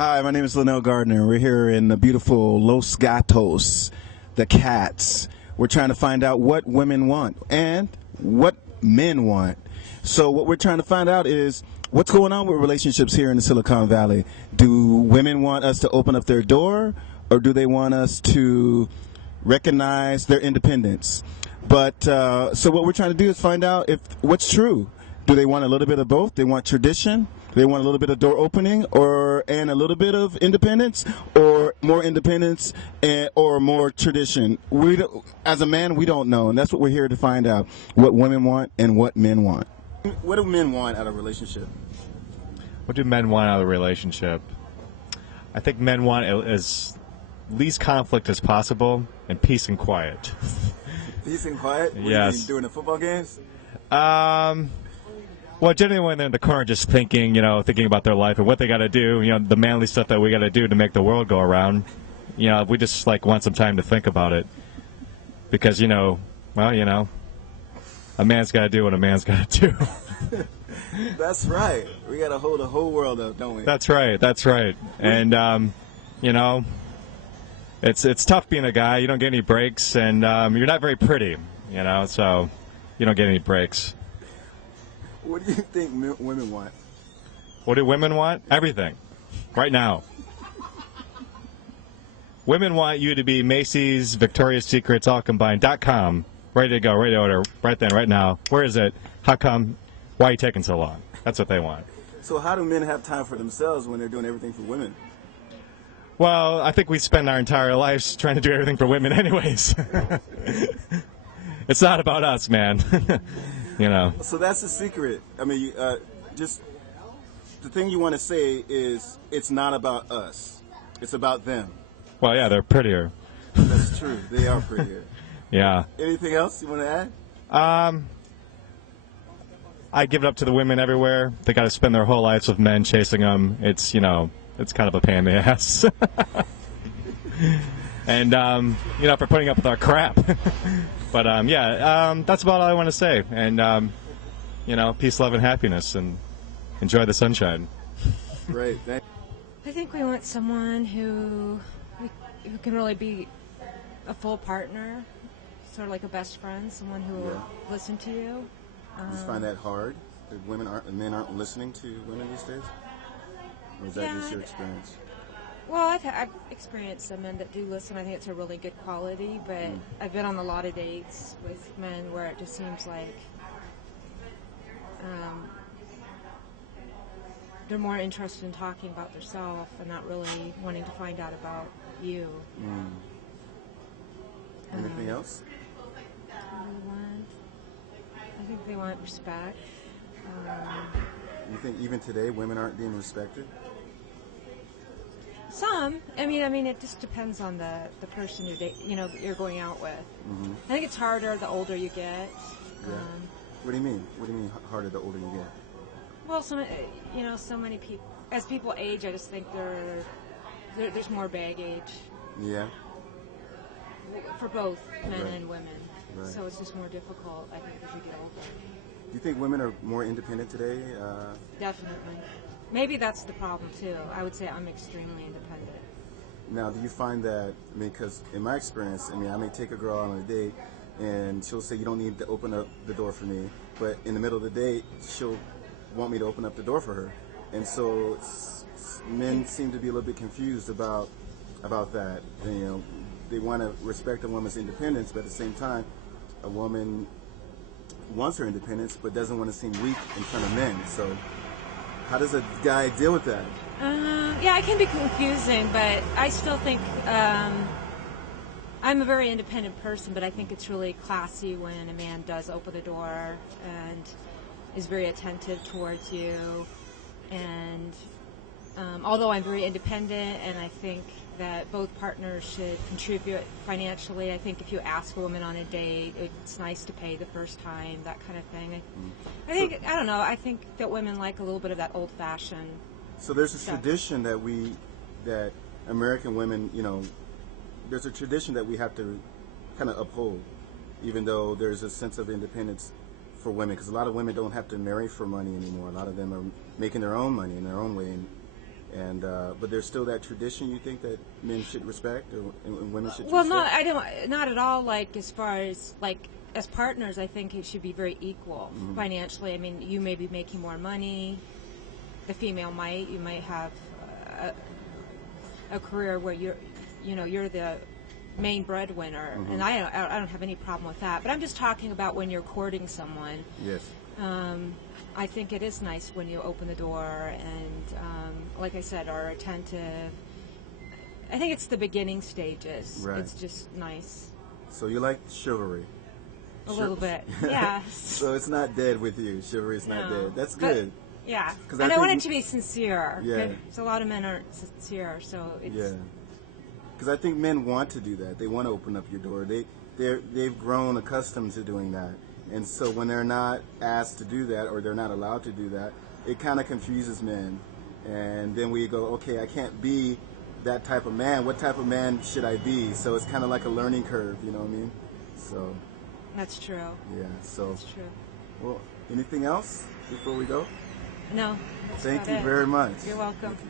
Hi, my name is Lynel Gardner. We're here in the beautiful Los Gatos, the Cats. We're trying to find out what women want and what men want. So what we're trying to find out is what's going on with relationships here in the Silicon Valley. Do women want us to open up their door, or do they want us to recognize their independence? But so what we're trying to do is find out if what's true. Do they want a little bit of both? They want tradition. They want a little bit of door opening, and a little bit of independence, or more independence, or more tradition. As a man, we don't know, and that's what we're here to find out: what women want and what men want. What do men want out of a relationship? What do men want out of a relationship? I think men want as least conflict as possible and peace and quiet. Peace and quiet? What Yes. do you mean, during the football games? Well, generally when they're in the corner just thinking about their life and what they got to do, the manly stuff that we got to do to make the world go around, we just want some time to think about it. Because, a man's got to do what a man's got to do. That's right. We got to hold the whole world up, don't we? That's right. And, it's tough being a guy. You don't get any breaks, and you're not very pretty, so you don't get any breaks. What do you think women want? What do women want? Everything. Right now. Women want you to be Macy's, Victoria's Secrets, all combined.com. Ready to go, ready to order, right then, right now. Where is it? How come? Why are you taking so long? That's what they want. So how do men have time for themselves when they're doing everything for women? Well, I think we spend our entire lives trying to do everything for women anyways. It's not about us, man. So that's the secret. I mean, just the thing you want to say is it's not about us. It's about them. Well, yeah, they're prettier. That's true. They are prettier. Yeah. Anything else you want to add? I give it up to the women everywhere. They got to spend their whole lives with men chasing them. It's, it's kind of a pain in the ass. And, for putting up with our crap. But, that's about all I want to say. And, peace, love, and happiness, and enjoy the sunshine. Great. Thank I think we want someone who can really be a full partner, sort of like a best friend, someone who will listen to you. You just find that hard? That men aren't listening to women these days? Or is that just your experience? Well, I've experienced some men that do listen. I think it's a really good quality, but I've been on a lot of dates with men where it just seems like they're more interested in talking about themselves and not really wanting to find out about you. Anything else? I think they want respect. You think even today women aren't being respected? Some. I mean, it just depends on the person you're going out with. Mm-hmm. I think it's harder the older you get. Yeah. What do you mean? What do you mean harder the older you get? Well, so many people. As people age, I just think there's more baggage. Yeah. For both men Right. and women. Right. So it's just more difficult, I think, as you get older. Do you think women are more independent today? Definitely. Maybe that's the problem, too. I would say I'm extremely independent. Now, do you find that, because in my experience, I may take a girl on a date, and she'll say, you don't need to open up the door for me, but in the middle of the date, she'll want me to open up the door for her. And so men seem to be a little bit confused about that. And, they want to respect a woman's independence, but at the same time, a woman wants her independence, but doesn't want to seem weak in front of men. So how does a guy deal with that? It can be confusing, but I still think I'm a very independent person, but I think it's really classy when a man does open the door and is very attentive towards you. And although I'm very independent, and I think that both partners should contribute financially, I think if you ask a woman on a date, it's nice to pay the first time, that kind of thing. I think that women like a little bit of that old-fashioned. So there's a tradition that American women, there's a tradition that we have to kind of uphold, even though there's a sense of independence for women, because a lot of women don't have to marry for money anymore. A lot of them are making their own money in their own way, and And but there's still that tradition you think that men should respect or and women should Well, respect? not at all. Like as far as like as partners, I think it should be very equal financially. I mean, you may be making more money. The female might. You might have a career where you're the main breadwinner, and I don't have any problem with that. But I'm just talking about when you're courting someone. Yes. I think it is nice when you open the door and, like I said, are attentive. I think it's the beginning stages. Right. It's just nice. So you like chivalry? A little bit, yeah. So it's not dead with you. Chivalry is not No. dead. That's But- good. Yeah, 'Cause and I I want think- it to be sincere. Yeah. Because a lot of men aren't sincere, so it's... Yeah. Because I think men want to do that. They want to open up your door. They've grown accustomed to doing that. And so when they're not asked to do that or they're not allowed to do that, it kind of confuses men. And then we go, okay, I can't be that type of man. What type of man should I be? So it's kind of like a learning curve, you know what I mean? So, That's true. yeah. So, That's true. well, anything else before we go? No, that's Thank about you it. very much. You're welcome. Thank you.